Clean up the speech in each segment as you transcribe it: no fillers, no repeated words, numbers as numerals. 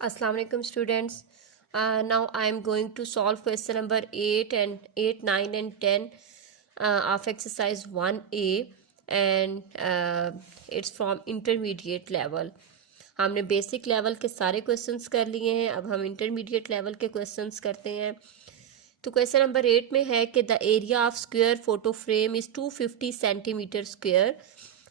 Assalamu alaikum students. Now I am going to solve question number 8, 9 and 10 of exercise 1A and it's from intermediate level. हमने basic level के सारे questions कर लिए हैं, अब हम इंटरमीडिएट लेवल के क्वेश्चंस करते हैं। तो क्वेश्चन नंबर 8 में है कि the area of square photo frame is 250 centimetre square.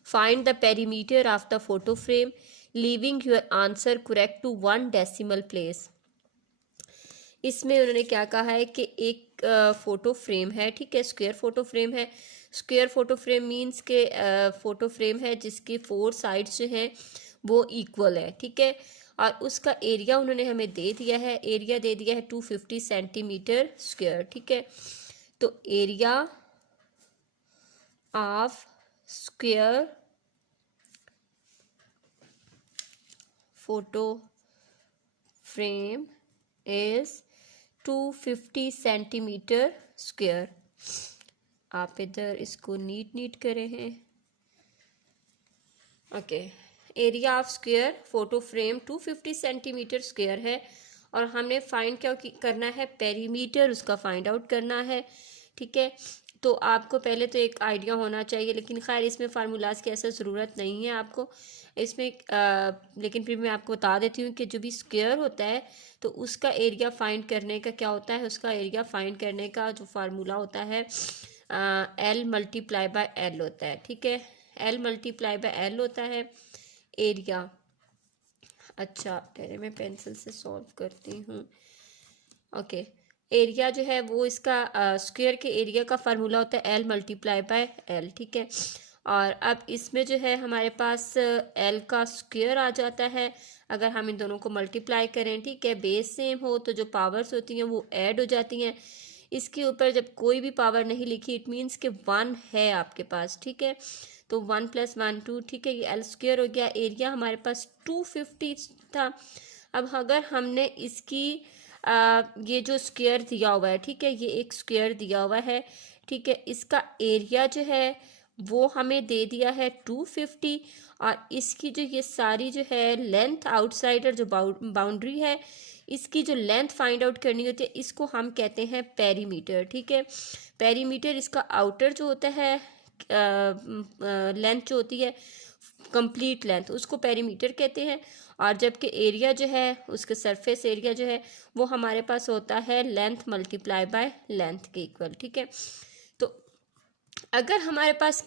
Find the perimeter of the photo frame leaving your answer correct to 1 decimal place. इसमें उन्होंने क्या कहा है कि एक फ़ोटो फ्रेम है, ठीक है, स्क्वायर फ़ोटो फ्रेम है। स्क्वायर फ़ोटो फ्रेम मींस के फ़ोटो फ्रेम है जिसकी 4 साइड्स जो हैं वो इक्वल है, ठीक है, और उसका एरिया उन्होंने हमें दे दिया है, एरिया दे दिया है 250 सेंटीमीटर स्क्वायर, ठीक है। तो area of square photo frame is 250 centimetre square. आप इधर इसको नीट करें हैं। Okay, area of square photo frame 250 centimetre square है और हमने फाइंड क्या करना है, पेरीमीटर उसका फाइंड आउट करना है, ठीक है। तो आपको पहले तो एक आइडिया होना चाहिए, लेकिन खैर इसमें फार्मूलाज की ऐसा ज़रूरत नहीं है आपको इसमें लेकिन फिर मैं आपको बता देती हूँ कि जो भी स्क्वायर होता है तो उसका एरिया फाइंड करने का क्या होता है, उसका एरिया फाइंड करने का जो फार्मूला होता है एल मल्टीप्लाई बाय एल होता है, ठीक है। एल मल्टीप्लाई बाय एल होता है एरिया। अच्छा ठहरे मैं पेंसिल से सॉल्व करती हूँ। ओके, एरिया जो है वो इसका स्क्वायर के एरिया का फार्मूला होता है एल मल्टीप्लाई बाय एल, ठीक है। और अब इसमें जो है हमारे पास एल का स्क्वायर आ जाता है अगर हम इन दोनों को मल्टीप्लाई करें, ठीक है। बेस सेम हो तो जो पावर्स होती हैं वो ऐड हो जाती हैं। इसके ऊपर जब कोई भी पावर नहीं लिखी इट मीन्स कि 1 है आपके पास, ठीक है। तो 1 + 1 2, ठीक है, ये एल स्क्वायर हो गया। एरिया हमारे पास 250 था। अब अगर हमने इसकी ये जो स्क्वायर दिया हुआ है, ठीक है, ये एक स्क्वायर दिया हुआ है, ठीक है, इसका एरिया जो है वो हमें दे दिया है 250 और इसकी जो ये सारी जो है लेंथ आउटसाइडर जो बाउंड्री है इसकी जो लेंथ फाइंड आउट करनी होती है इसको हम कहते हैं पेरीमीटर, ठीक है। पेरीमीटर इसका आउटर जो होता है लेंथ जो होती है कंप्लीट लेंथ उसको पेरीमीटर कहते हैं और जबकि एरिया जो है उसके सरफेस एरिया जो है वो हमारे पास होता है लेंथ मल्टीप्लाई बाय लेंथ के इक्वल, ठीक है। तो अगर हमारे पास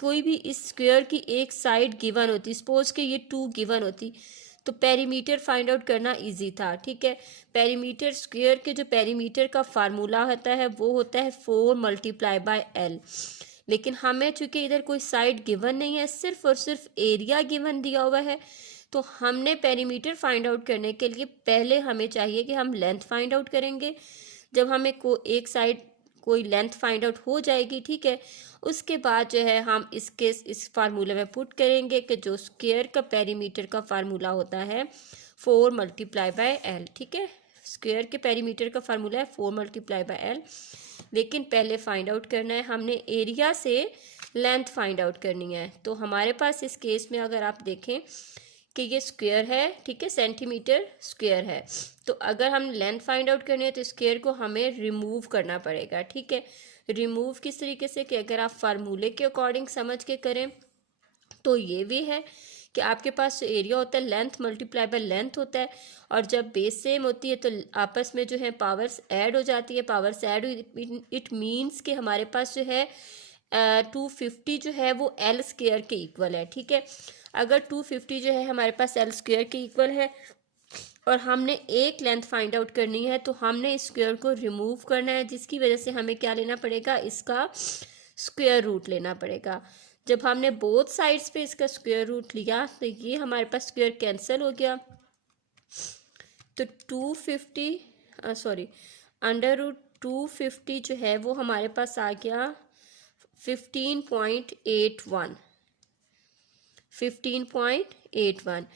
कोई भी इस स्क्वायर की एक साइड गिवन होती, सपोज कि ये 2 गिवन होती, तो पेरीमीटर फाइंड आउट करना इजी था, ठीक है। पेरीमीटर स्क्वायर के जो पेरीमीटर का फार्मूला होता है वो होता है 4 मल्टीप्लाई बाय एल। लेकिन हमें चूंकि इधर कोई साइड गिवन नहीं है, सिर्फ और सिर्फ एरिया गिवन दिया हुआ है, तो हमने पेरीमीटर फाइंड आउट करने के लिए पहले हमें चाहिए कि हम लेंथ फाइंड आउट करेंगे। जब हमें एक साइड कोई लेंथ फाइंड आउट हो जाएगी, ठीक है, उसके बाद जो है हम इस फार्मूले में पुट करेंगे कि जो स्क्वायर का पेरीमीटर का फार्मूला होता है 4 मल्टीप्लाई बाय एल, ठीक है। स्क्वायर के पेरीमीटर का फार्मूला है 4 मल्टीप्लाई बाय एल। लेकिन पहले फाइंड आउट करना है हमने एरिया से लेंथ फाइंड आउट करनी है। तो हमारे पास इस केस में अगर आप देखें कि ये स्क्वायर है, ठीक है, सेंटीमीटर स्क्वायर है, तो अगर हम लेंथ फाइंड आउट करनी है तो स्क्वायर को हमें रिमूव करना पड़ेगा, ठीक है। रिमूव किस तरीके से कि अगर आप फार्मूले के अकॉर्डिंग समझ के करें तो ये भी है कि आपके पास जो एरिया होता है लेंथ मल्टीप्लाई बाय लेंथ होता है और जब बेस सेम होती है तो आपस में जो है पावर्स ऐड हो जाती है। पावर्स ऐड इट मीन्स कि हमारे पास जो है 250 जो है वो एल स्क्वायर के इक्वल है, ठीक है। अगर 250 जो है हमारे पास एल स्क्वायर के इक्वल है और हमने एक लेंथ फाइंड आउट करनी है तो हमने इस स्क्वायर को रिमूव करना है, जिसकी वजह से हमें क्या लेना पड़ेगा, इसका स्क्वायर रूट लेना पड़ेगा। जब हमने बोथ साइड्स पे इसका स्क्वायर रूट लिया तो ये हमारे पास स्क्वायर कैंसिल हो गया, तो 250 अंडर रूट 250 जो है वो हमारे पास आ गया 15.81।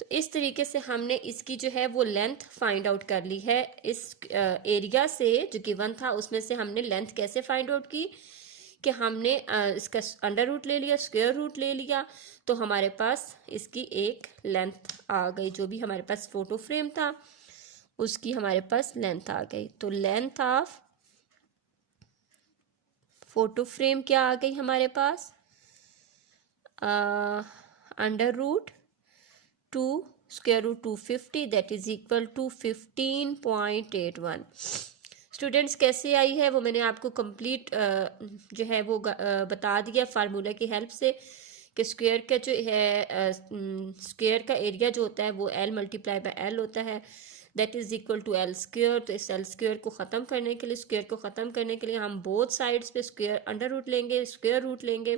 तो इस तरीके से हमने इसकी जो है वो लेंथ फाइंड आउट कर ली है। इस एरिया से जो गिवन था उसमें से हमने लेंथ कैसे फाइंड आउट की कि हमने इसका अंडर रूट ले लिया, स्क्वायर रूट ले लिया, तो हमारे पास इसकी एक लेंथ आ गई। जो भी हमारे पास फोटो फ्रेम था उसकी हमारे पास लेंथ आ गई। तो लेंथ ऑफ फोटो फ्रेम क्या आ गई हमारे पास, under root 2 square root 250 that is equal to 15.81। Students कैसे आई है वो मैंने आपको कंप्लीट जो है वो बता दिया फार्मूला की हेल्प से कि स्क्वायर का जो है स्क्वायर का एरिया जो होता है वो L मल्टीप्लाई बाय L होता है, that is equal to L square. तो इस L स्क्वायर को ख़त्म करने के लिए, स्क्वायर को ख़त्म करने के लिए हम बोथ साइड्स पे स्क्वायर अंडर रूट लेंगे, स्क्वायर रूट लेंगे,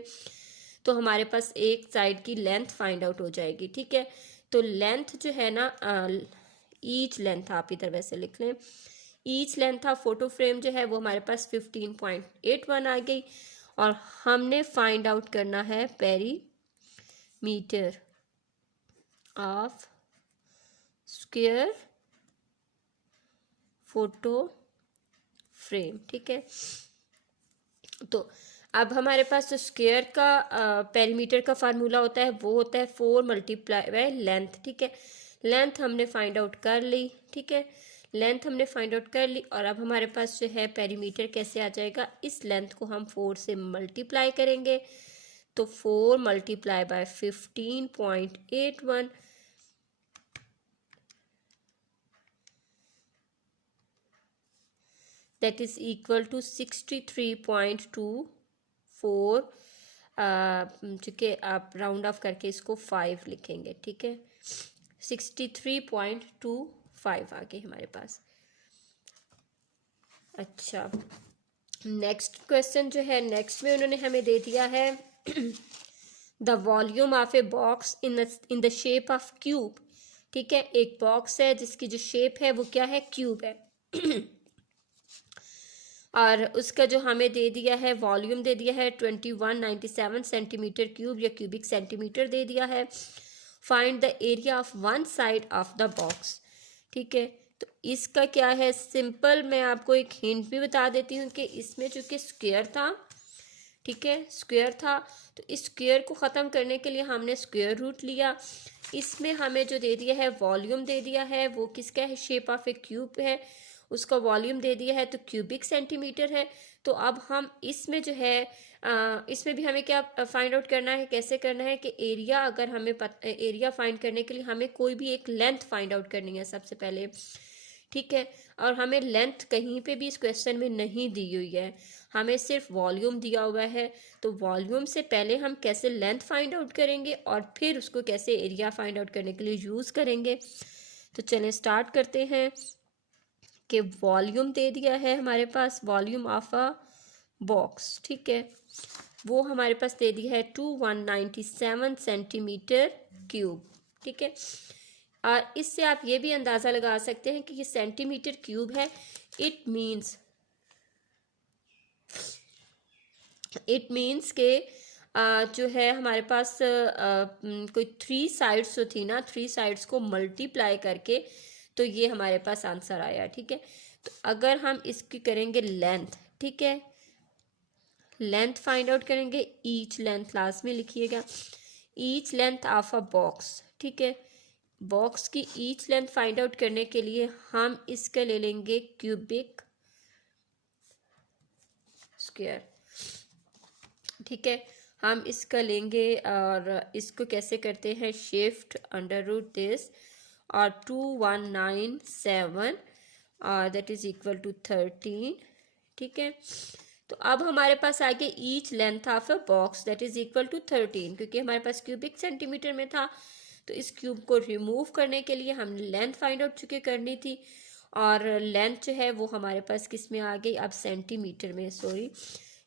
तो हमारे पास एक साइड की लेंथ फाइंड आउट हो जाएगी। ठीक है, तो लेंथ जो है ना, ईच लेंथ आप इधर वैसे लिख लें, each length of photo frame जो है वो हमारे पास 15.81 आ गई। और हमने फाइंड आउट करना है perimeter of square photo frame. ठीक है, तो अब हमारे पास जो स्क्वायर का पेरीमीटर का फार्मूला होता है वो होता है 4 मल्टीप्लाई बाय लेंथ। ठीक है, लेंथ हमने फाइंड आउट कर ली। ठीक है, लेंथ हमने फाइंड आउट कर ली और अब हमारे पास जो है पेरीमीटर कैसे आ जाएगा, इस लेंथ को हम 4 से मल्टीप्लाई करेंगे, तो 4 multiply by 15.81 that is equal to 63.24, चूँकि आप राउंड ऑफ करके इसको 5 लिखेंगे। ठीक है, 63.25 आ गई हमारे पास। अच्छा, नेक्स्ट क्वेश्चन जो है, नेक्स्ट में उन्होंने हमें दे दिया है the volume of a box in the shape of cube. ठीक है, एक बॉक्स है जिसकी जो शेप है वो क्या है, क्यूब है और उसका जो हमें दे दिया है वॉल्यूम दे दिया है 2197 सेंटीमीटर क्यूब या क्यूबिक सेंटीमीटर दे दिया है। Find the area of one side of the box. ठीक है, तो इसका क्या है, सिंपल मैं आपको एक हिंट भी बता देती हूँ कि इसमें चूंकि स्क्वायर था, ठीक है, स्क्वायर था, तो इस स्क्वायर को ख़त्म करने के लिए हमने स्क्वायर रूट लिया। इसमें हमें जो दे दिया है वॉल्यूम दे दिया है वो किसका है, शेप ऑफ ए क्यूब है, उसका वॉल्यूम दे दिया है तो क्यूबिक सेंटीमीटर है। तो अब हम इसमें जो है इसमें भी हमें क्या फाइंड आउट करना है, कैसे करना है कि एरिया, अगर हमें एरिया फाइंड करने के लिए हमें कोई भी एक लेंथ फाइंड आउट करनी है सबसे पहले। ठीक है, और हमें लेंथ कहीं पे भी इस क्वेश्चन में नहीं दी हुई है, हमें सिर्फ वॉल्यूम दिया हुआ है। तो वॉल्यूम से पहले हम कैसे लेंथ फाइंड आउट करेंगे और फिर उसको कैसे एरिया फाइंड आउट करने के लिए यूज़ करेंगे। तो चलें स्टार्ट करते हैं कि वॉल्यूम दे दिया है हमारे पास, वॉल्यूम ऑफ अ बॉक्स, ठीक है, वो हमारे पास दे दिया है 2197 सेंटीमीटर क्यूब। ठीक है, और इससे आप ये भी अंदाज़ा लगा सकते हैं कि ये सेंटीमीटर क्यूब है। इट मीन्स के जो है हमारे पास कोई 3 साइड्स जो थी ना, 3 साइड्स को मल्टीप्लाई करके तो ये हमारे पास आंसर आया। ठीक है, तो अगर हम इसकी करेंगे लेंथ, ठीक है, लेंथ फाइंड आउट करेंगे, ईच लेंथ लास्ट में लिखिएगा, each length of a box. ठीक है, बॉक्स की ईच लेंथ फाइंड आउट करने के लिए हम इसका ले लेंगे क्यूबिक स्क्वायर। ठीक है, हम इसका लेंगे और इसको कैसे करते हैं, शिफ्ट अंडर रूट दिस और 2197 दैट इज इक्वल टू 13। ठीक है, तो अब हमारे पास आ गया each length of a box that is equal to 13, क्योंकि हमारे पास क्यूबिक सेंटीमीटर में था तो इस क्यूब को रिमूव करने के लिए हमने लेंथ फाइंड आउट चुके करनी थी, और लेंथ जो है वो हमारे पास किस में आ गई, अब सेंटीमीटर में, सॉरी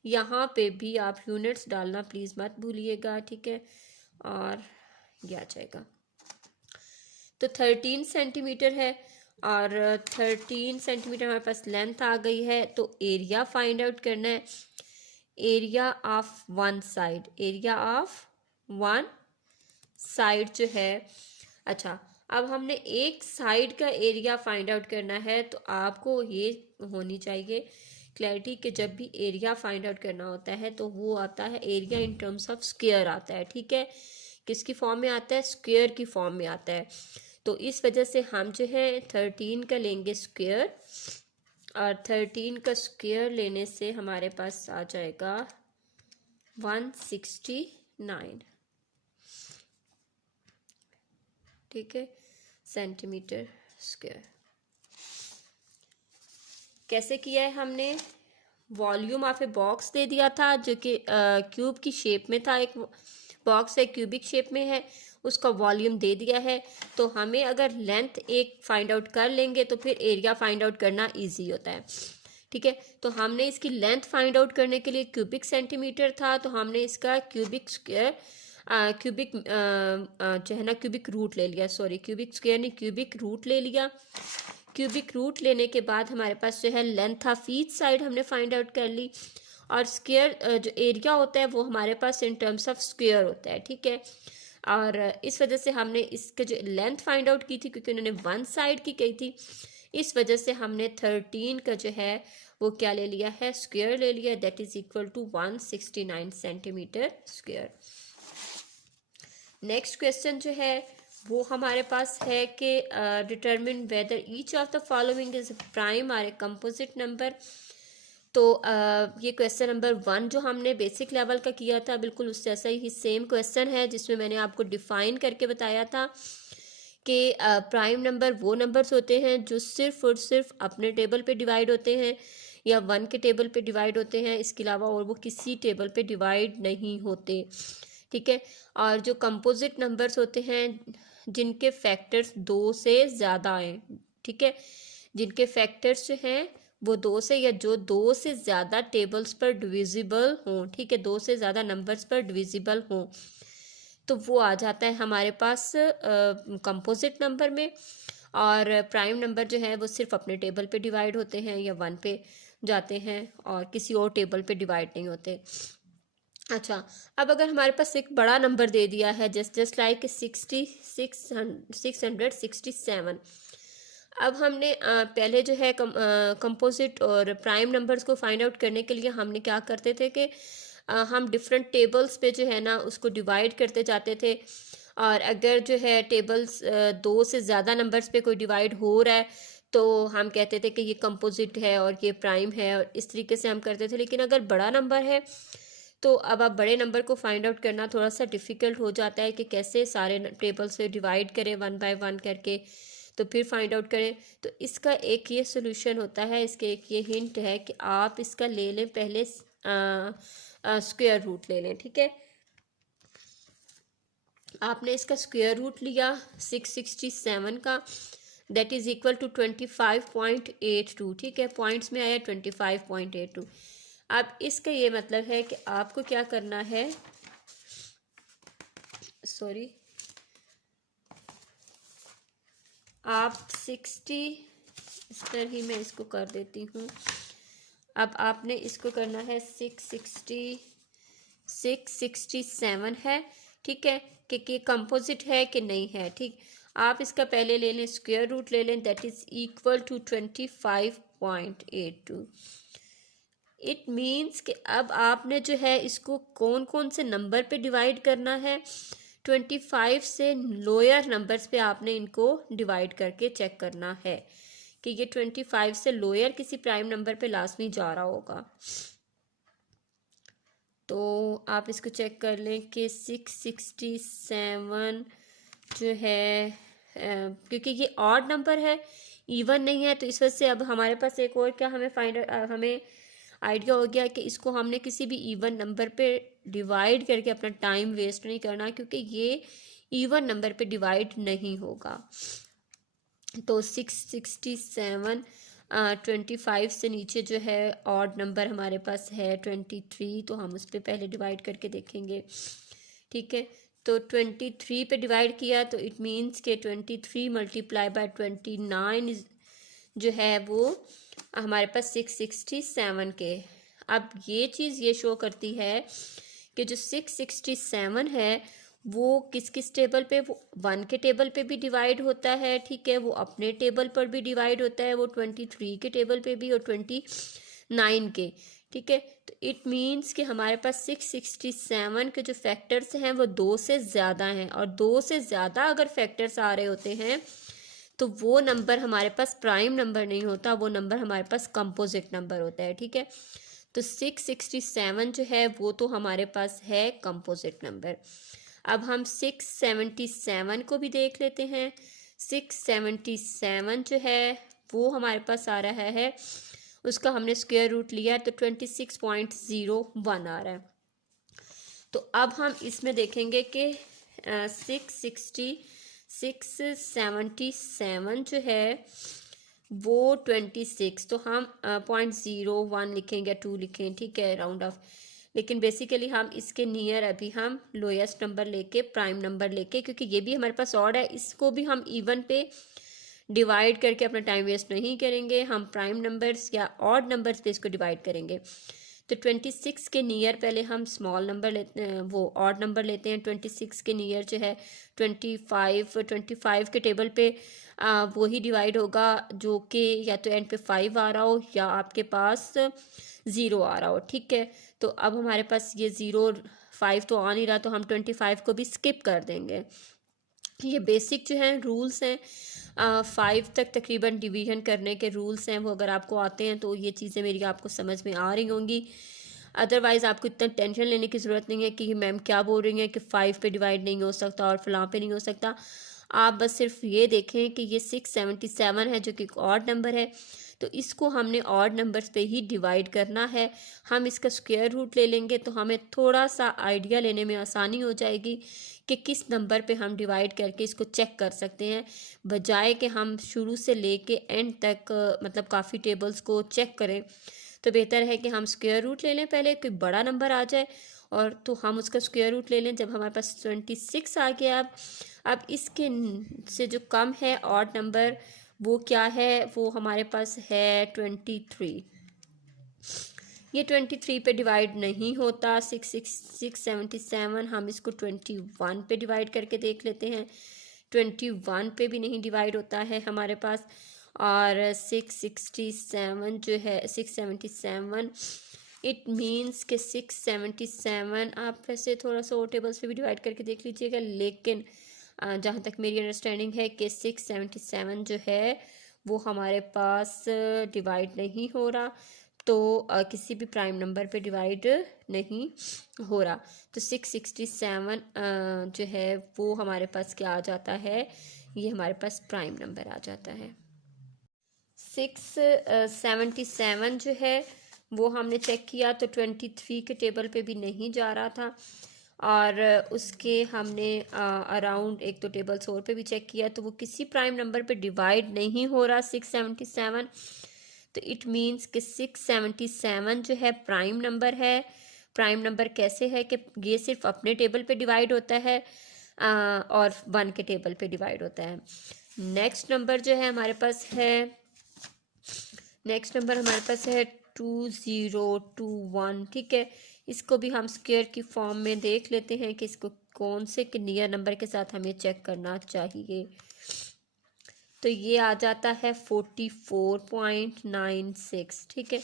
यहाँ पे भी आप यूनिट्स डालना प्लीज़ मत भूलिएगा। ठीक है, और ये आ जाएगा, तो 13 सेंटीमीटर है और 13 सेंटीमीटर हमारे पास लेंथ आ गई है। तो एरिया फाइंड आउट करना है, area of one side, area of one side जो है, अच्छा अब हमने एक साइड का एरिया फाइंड आउट करना है, तो आपको ये होनी चाहिए क्लैरिटी कि जब भी एरिया फाइंड आउट करना होता है तो वो आता है area in terms of square आता है, ठीक है। किसकी फॉर्म में आता है? स्क्वायर की फॉर्म में आता है। तो इस वजह से हम जो है 13 का लेंगे स्क्वायर, और 13 का स्क्वायर लेने से हमारे पास आ जाएगा 169, ठीक है, सेंटीमीटर स्क्वायर। कैसे किया है हमने? वॉल्यूम ऑफ ए बॉक्स दे दिया था जो कि क्यूब की शेप में था, एक बॉक्स है क्यूबिक शेप में है, उसका वॉल्यूम दे दिया है। तो हमें अगर लेंथ एक फाइंड आउट कर लेंगे तो फिर एरिया फाइंड आउट करना इजी होता है, ठीक है। तो हमने इसकी लेंथ फाइंड आउट करने के लिए क्यूबिक सेंटीमीटर था, तो हमने इसका क्यूबिक स्क्वायर क्यूबिक जो है ना क्यूबिक रूट ले लिया, सॉरी क्यूबिक स्क्वायर नहीं, क्यूबिक रूट ले लिया। क्यूबिक रूट लेने के बाद हमारे पास जो है लेंथ ऑफ ईच साइड हमने फाइंड आउट कर ली, और स्क्वायर जो एरिया होता है वो हमारे पास इन टर्म्स ऑफ स्क्वायर होता है, ठीक है। और इस वजह से हमने इसके जो लेंथ फाइंड आउट की थी, क्योंकि उन्होंने वन साइड की कही थी, इस वजह से हमने 13 का जो है वो क्या ले लिया है? स्क्वायर ले लिया, that is equal to 169 centimetre square. Next question जो है वो हमारे पास है कि determine whether each of the following is prime और ए कंपोजिट नंबर। तो ये क्वेश्चन नंबर 1 जो हमने बेसिक लेवल का किया था, बिल्कुल उससे ऐसा ही सेम क्वेश्चन है जिसमें मैंने आपको डिफाइन करके बताया था कि प्राइम नंबर वो नंबर्स होते हैं जो सिर्फ और सिर्फ अपने टेबल पे डिवाइड होते हैं या 1 के टेबल पे डिवाइड होते हैं, इसके अलावा और वो किसी टेबल पे डिवाइड नहीं होते, ठीक है। और जो कंपोजिट नंबर्स होते हैं जिनके फैक्टर्स 2 से ज़्यादा आए, ठीक है, जिनके फैक्टर्स जो हैं वो 2 से या जो 2 से ज़्यादा टेबल्स पर डिविजिबल हों, ठीक है, 2 से ज़्यादा नंबर्स पर डिविजिबल हों, तो वो आ जाता है हमारे पास कंपोजिट नंबर में। और प्राइम नंबर जो है वो सिर्फ अपने टेबल पे डिवाइड होते हैं या 1 पे जाते हैं और किसी और टेबल पे डिवाइड नहीं होते। अच्छा, अब अगर हमारे पास एक बड़ा नंबर दे दिया है जस्ट लाइक 667, अब हमने पहले जो है कंपोजिट और प्राइम नंबर्स को फाइंड आउट करने के लिए हमने क्या करते थे कि हम डिफरेंट टेबल्स पे जो है ना उसको डिवाइड करते जाते थे, और अगर जो है टेबल्स 2 से ज़्यादा नंबर्स पे कोई डिवाइड हो रहा है तो हम कहते थे कि ये कंपोजिट है और ये प्राइम है, और इस तरीके से हम करते थे। लेकिन अगर बड़ा नंबर है तो अब आप बड़े नंबर को फाइंड आउट करना थोड़ा सा डिफ़िकल्ट हो जाता है कि कैसे सारे टेबल से डिवाइड करें 1 बाय 1 करके, तो फिर फाइंड आउट करें। तो इसका एक ये सोल्यूशन होता है, इसके एक ये हिंट है कि आप इसका ले लें पहले स्क्वायर रूट ले लें, ठीक है। आपने इसका स्क्वायर रूट लिया 667 का, दैट इज़ इक्वल टू 25.82, ठीक है, पॉइंट्स में आया 25.82। अब इसका ये मतलब है कि आपको क्या करना है, सॉरी, आप 60, इस तरह ही मैं इसको कर देती हूँ। अब आपने इसको करना है 667 है, ठीक है, कि कंपोजिट है कि नहीं है, ठीक। आप इसका पहले ले लें स्क्वायर रूट ले लें, that is equal to 25.82। It means कि अब आपने जो है इसको कौन कौन से नंबर पे डिवाइड करना है, 25 से लोअर नंबर्स पे आपने इनको डिवाइड करके चेक करना है कि ये 25 से लोअर किसी प्राइम नंबर पे लाजमी जा रहा होगा। तो आप इसको चेक कर लें कि 667 जो है क्योंकि ये ऑड नंबर है, इवन नहीं है, तो इस वजह से अब हमारे पास एक और क्या हमें हमें आइडिया हो गया कि इसको हमने किसी भी इवन नंबर पे डिवाइड करके अपना टाइम वेस्ट नहीं करना, क्योंकि ये इवन नंबर पे डिवाइड नहीं होगा। तो 667 25 से नीचे जो है ऑड नंबर हमारे पास है 23, तो हम उस पर पहले डिवाइड करके देखेंगे, ठीक है। तो 23 पे डिवाइड किया तो इट मीन्स के 23 मल्टीप्लाई बाय 29 जो है वो हमारे पास 667 के। अब ये चीज़ ये शो करती है कि जो 667 है वो किस किस टेबल पे, वो 1 के टेबल पे भी डिवाइड होता है, ठीक है, वो अपने टेबल पर भी डिवाइड होता है, वो 23 के टेबल पे भी और 9 के, ठीक है। तो इट मीन्स कि हमारे पास 667 के जो फैक्टर्स हैं वो 2 से ज़्यादा हैं, और 2 से ज़्यादा अगर फैक्टर्स आ रहे होते हैं तो वो नंबर हमारे पास प्राइम नंबर नहीं होता, वो नंबर हमारे पास कंपोजिट नंबर होता है, ठीक है। तो 667 जो है वो तो हमारे पास है कंपोजिट नंबर। अब हम 677 को भी देख लेते हैं। 677 जो है वो हमारे पास आ रहा है, उसका हमने स्क्वायर रूट लिया तो 26.01 आ रहा है। तो अब हम इसमें देखेंगे कि 677 जो है वो 26, तो हम 0.01 लिखेंगे या 2 लिखें, ठीक है, राउंड ऑफ। लेकिन बेसिकली हम इसके नियर अभी हम लोएस्ट नंबर लेके, प्राइम नंबर लेके, क्योंकि ये भी हमारे पास ऑड है, इसको भी हम इवन पे डिवाइड करके अपना टाइम वेस्ट नहीं करेंगे, हम प्राइम नंबर्स या ऑड नंबर्स पे इसको डिवाइड करेंगे। तो 26 के नियर पहले हम स्मॉल नंबर लेते हैं, वो ऑड नंबर लेते हैं। 26 के नियर जो है 25 के टेबल पे वो ही डिवाइड होगा जो कि या तो एंड पे 5 आ रहा हो या आपके पास 0 आ रहा हो, ठीक है। तो अब हमारे पास ये 0 5 तो आ नहीं रहा, तो हम 25 को भी स्किप कर देंगे। ये बेसिक जो हैं रूल्स हैं, 5 तक तकरीबन डिवीजन करने के रूल्स हैं, वो अगर आपको आते हैं तो ये चीज़ें मेरी आपको समझ में आ रही होंगी। अदरवाइज़ आपको इतना टेंशन लेने की ज़रूरत नहीं है कि मैम क्या बोल रही हैं कि 5 पे डिवाइड नहीं हो सकता और फलां पे नहीं हो सकता। आप बस सिर्फ ये देखें कि ये 677 है जो कि एक ऑड नंबर है, तो इसको हमने ऑड नंबर्स पे ही डिवाइड करना है। हम इसका स्क्वायर रूट ले लेंगे तो हमें थोड़ा सा आइडिया लेने में आसानी हो जाएगी कि किस नंबर पे हम डिवाइड करके इसको चेक कर सकते हैं, बजाय कि हम शुरू से लेके एंड तक मतलब काफ़ी टेबल्स को चेक करें। तो बेहतर है कि हम स्क्वायर रूट ले लें, पहले कोई बड़ा नंबर आ जाए और तो हम उसका स्क्वायर रूट ले लें। जब हमारे पास 26 आ गया, अब इसके से जो कम है ऑड नंबर वो क्या है, वो हमारे पास है 23। ये 23 पे डिवाइड नहीं होता। 677 हम इसको 21 पे डिवाइड करके देख लेते हैं। 21 पे भी नहीं डिवाइड होता है हमारे पास। और 667 जो है 677, इट मीन्स कि 677 आप वैसे थोड़ा सा और टेबल्स पे भी डिवाइड करके देख लीजिएगा, लेकिन जहाँ तक मेरी अंडरस्टैंडिंग है कि 677 जो है वो हमारे पास डिवाइड नहीं हो रहा, तो किसी भी प्राइम नंबर पे डिवाइड नहीं हो रहा। तो 667 जो है वो हमारे पास क्या आ जाता है, ये हमारे पास प्राइम नंबर आ जाता है। 677 जो है वो हमने चेक किया तो 23 के टेबल पे भी नहीं जा रहा था, और उसके हमने अराउंड एक तो टेबल्स और पे भी चेक किया तो वो किसी प्राइम नंबर पे डिवाइड नहीं हो रहा 677। तो इट मीन्स कि 677 जो है प्राइम नंबर है। प्राइम नंबर कैसे है कि ये सिर्फ अपने टेबल पे डिवाइड होता है और 1 के टेबल पे डिवाइड होता है। नेक्स्ट नंबर जो है हमारे पास है, नेक्स्ट नंबर हमारे पास है 2021, ठीक है। इसको भी हम स्क्वायर की फॉर्म में देख लेते हैं कि इसको कौन से नियर नंबर के साथ हमें चेक करना चाहिए। तो ये आ जाता है 44.96, ठीक है।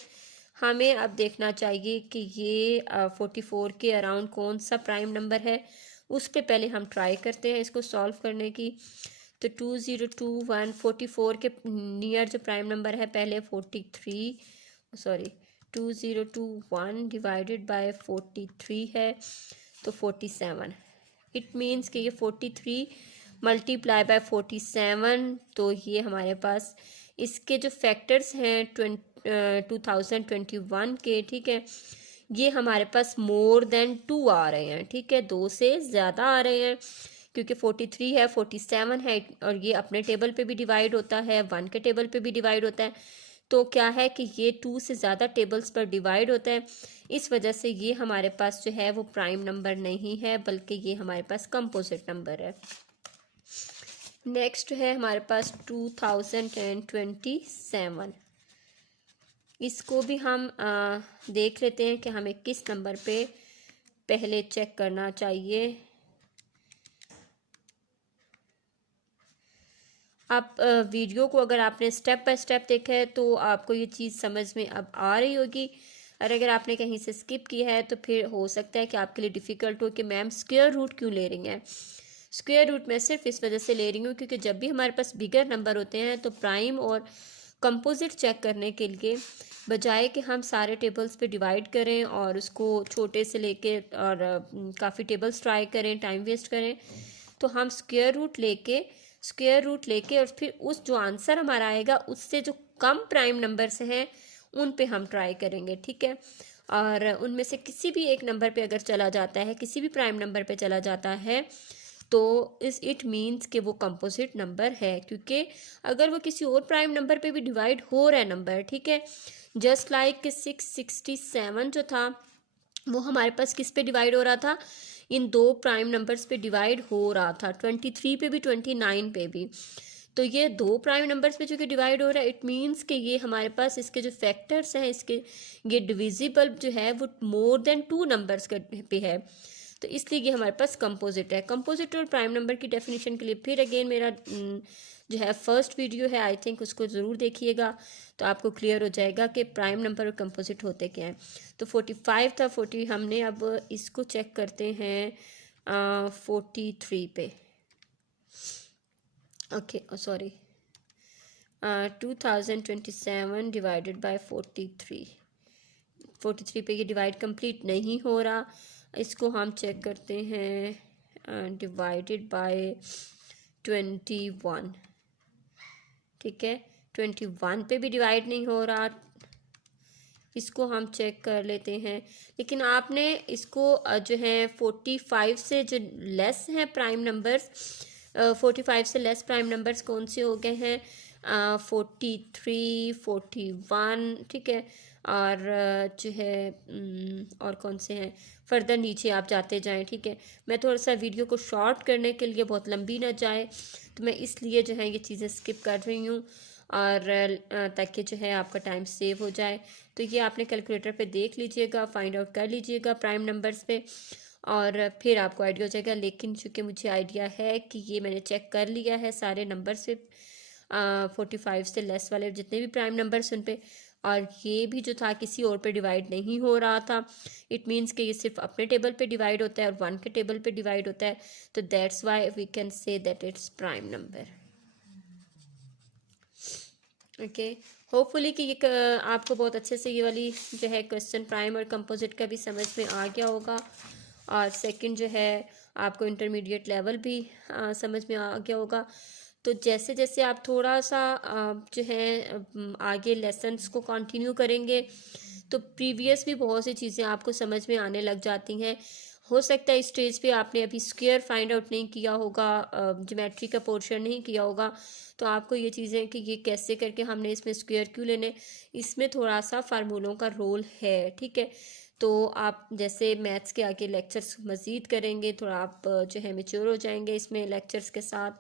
हमें अब देखना चाहिए कि ये 44 के अराउंड कौन सा प्राइम नंबर है, उस पर पहले हम ट्राई करते हैं इसको सॉल्व करने की। तो 2021 44 के नियर जो प्राइम नंबर है, पहले 2021 डिवाइडेड बाय 43 है तो 47। इट मीन्स कि ये 43 मल्टीप्लाई बाय 47, तो ये हमारे पास इसके जो फैक्टर्स हैं 2021 के, ठीक है, ये हमारे पास मोर देन 2 आ रहे हैं, ठीक है, 2 से ज़्यादा आ रहे हैं, क्योंकि 43 है, 47 है, और ये अपने टेबल पे भी डिवाइड होता है, 1 के टेबल पे भी डिवाइड होता है। तो क्या है कि ये 2 से ज़्यादा टेबल्स पर डिवाइड होता है, इस वजह से ये हमारे पास जो है वो प्राइम नंबर नहीं है, बल्कि ये हमारे पास कंपोजिट नंबर है। नेक्स्ट है हमारे पास 2027। इसको भी हम देख लेते हैं कि हमें किस नंबर पे पहले चेक करना चाहिए। आप वीडियो को अगर आपने स्टेप बाय स्टेप देखा है तो आपको ये चीज़ समझ में अब आ रही होगी, और अगर आपने कहीं से स्किप किया है तो फिर हो सकता है कि आपके लिए डिफ़िकल्ट हो कि मैम स्क्वायर रूट क्यों ले रही हैं। स्क्वायर रूट मैं सिर्फ इस वजह से ले रही हूँ क्योंकि जब भी हमारे पास बिगर नंबर होते हैं तो प्राइम और कंपोजिट चेक करने के लिए बजाय कि हम सारे टेबल्स पे डिवाइड करें और उसको छोटे से लेके और काफ़ी टेबल्स ट्राई करें, टाइम वेस्ट करें, तो हम स्क्वायर रूट लेके और फिर उस जो आंसर हमारा आएगा उससे जो कम प्राइम नंबर्स हैं उन पे हम ट्राई करेंगे, ठीक है। और उनमें से किसी भी एक नंबर पे अगर चला जाता है, किसी भी प्राइम नंबर पे चला जाता है, तो इट मीन्स कि वो कंपोजिट नंबर है, क्योंकि अगर वो किसी और प्राइम नंबर पे भी डिवाइड हो रहा है नंबर, ठीक है, जस्ट लाइक 667 जो था वो हमारे पास किस पे डिवाइड हो रहा था, इन दो प्राइम नंबर्स पे डिवाइड हो रहा था, 23 पे भी 29 पे भी। तो ये दो प्राइम नंबर्स पे जो कि डिवाइड हो रहा है, इट मीन्स कि ये हमारे पास इसके जो फैक्टर्स हैं, इसके ये डिविजिबल जो है वो मोर देन 2 नंबर्स पे है, तो इसलिए ये हमारे पास कंपोजिट है। कंपोजिट और प्राइम नंबर की डेफिनेशन के लिए फिर अगेन मेरा जो है फर्स्ट वीडियो है, आई थिंक उसको ज़रूर देखिएगा, तो आपको क्लियर हो जाएगा कि प्राइम नंबर और कंपोजिट होते क्या हैं। तो 45 था, 40 हमने अब इसको चेक करते हैं 43 पे, ओके सॉरी 2027 डिवाइडेड बाय 43 पे ये डिवाइड कंप्लीट नहीं हो रहा, इसको हम चेक करते हैं डिवाइडेड बाय 21, ठीक है, 21 पे भी डिवाइड नहीं हो रहा, इसको हम चेक कर लेते हैं। लेकिन आपने इसको जो है 45 से जो लेस हैं प्राइम नंबर्स, 45 से लेस प्राइम नंबर्स कौन से हो गए हैं, 43, 41, ठीक है, और जो है और कौन से हैं, फर्दर नीचे आप जाते जाएं, ठीक है। मैं थोड़ा सा वीडियो को शॉर्ट करने के लिए, बहुत लंबी ना जाए, तो मैं इसलिए जो है ये चीज़ें स्किप कर रही हूँ, और ताकि जो है आपका टाइम सेव हो जाए। तो ये आपने कैलकुलेटर पे देख लीजिएगा, फाइंड आउट कर लीजिएगा प्राइम नंबर्स पे, और फिर आपको आइडिया हो जाएगा। लेकिन चूँकि मुझे आइडिया है कि ये मैंने चेक कर लिया है सारे नंबर्स पे, 45 से लेस वाले जितने भी प्राइम नंबर्स उन पे, और ये भी जो था किसी और पे डिवाइड नहीं हो रहा था, इट मीन्स कि ये सिर्फ अपने टेबल पे डिवाइड होता है और 1 के टेबल पे डिवाइड होता है, तो that's why we can say that it's prime number, okay. Hopefully कि ये आपको बहुत अच्छे से ये वाली जो है क्वेश्चन प्राइम और कंपोजिट का भी समझ में आ गया होगा, और सेकंड जो है आपको इंटरमीडिएट लेवल भी समझ में आ गया होगा। तो जैसे जैसे आप थोड़ा सा जो है आगे लेसन्स को कंटिन्यू करेंगे तो प्रीवियस भी बहुत सी चीज़ें आपको समझ में आने लग जाती हैं। हो सकता है इस स्टेज पे आपने अभी स्क्वायर फाइंड आउट नहीं किया होगा, ज्योमेट्री का पोर्शन नहीं किया होगा, तो आपको ये चीज़ें कि ये कैसे करके हमने इसमें स्क्वायर क्यों लेने, इसमें थोड़ा सा फार्मूलों का रोल है, ठीक है। तो आप जैसे मैथ्स के आगे लेक्चर्स मज़ीद करेंगे, थोड़ा आप जो है मेच्योर हो जाएंगे इसमें लेक्चर्स के साथ,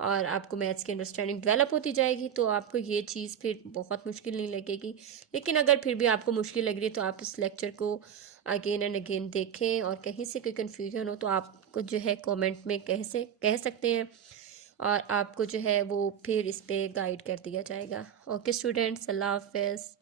और आपको मैथ्स की अंडरस्टैंडिंग डेवलप होती जाएगी, तो आपको ये चीज़ फिर बहुत मुश्किल नहीं लगेगी। लेकिन अगर फिर भी आपको मुश्किल लग रही है तो आप इस लेक्चर को अगेन एंड अगेन देखें, और कहीं से कोई कन्फ्यूजन हो तो आपको जो है कमेंट में कह सकते हैं, और आपको जो है वो फिर इस पर गाइड कर दिया जाएगा। ओके स्टूडेंट्स, अल्लाह हाफ़िज़।